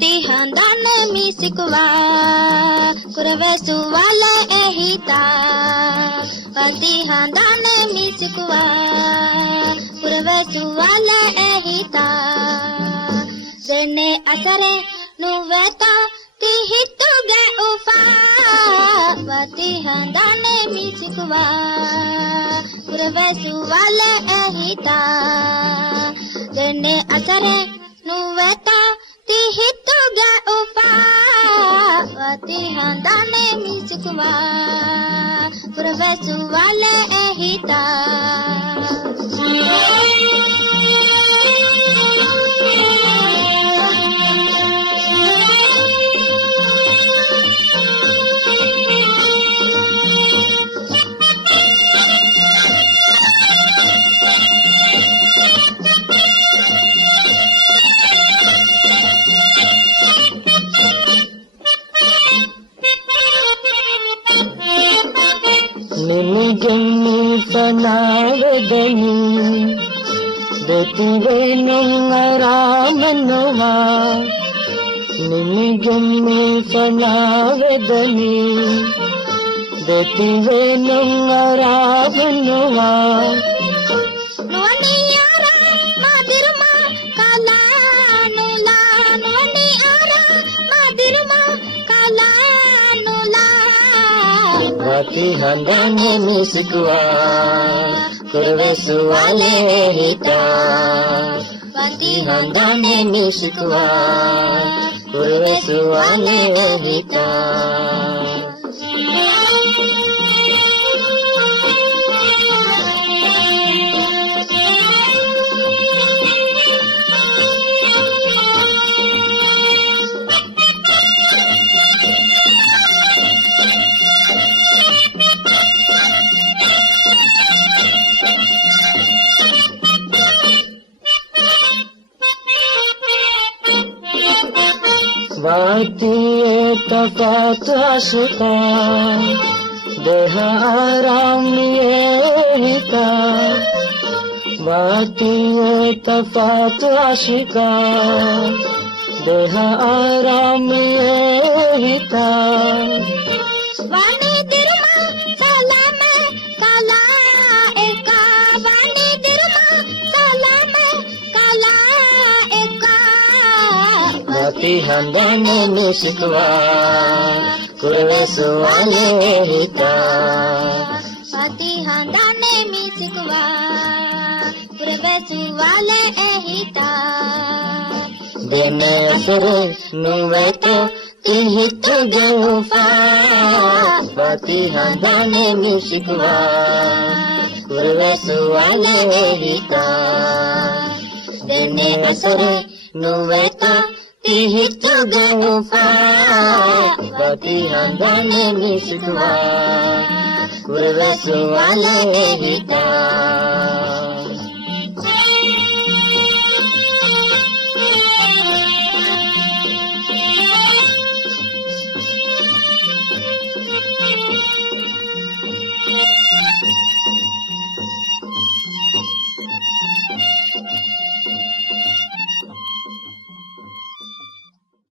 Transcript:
Watihandan misikwa kurvesu wala ehita Watihandan misikwa kurvesu wala ehita Dene asare nuveta tihituge ufa Watihandan misikwa kurvesu wala ehita Dene asare nuveta tihituge ufa Watihandan misikwa kurvesu wala ehita ನಿಮಗೆನ್ನು ಸನಾವದನಿ ದತಿವೇನು ರಾಮನುವ ನಿಮಗೆನ್ನು ಸನಾವದನಿ ದತಿವೇನು ರಾಮನುವ Watihandan misikwa kurvesu wala ehita Watihandan misikwa kurvesu wala ehita Watiye tafat ashta deha aram yehita Watiye tafat ashta deha aram yehita Vani dirma salame kala eka Vani dirma salame kala eka Watihandan misikwa kurvesu wala ehita Watihandan misikwa kurvesu wala ehita Dene asare nuveto tihituge ufa Watihandan misikwa kurvesu wala ehita Dene asare nuveto tihituge ufa Watihandan misikwa kurvesu wala ehita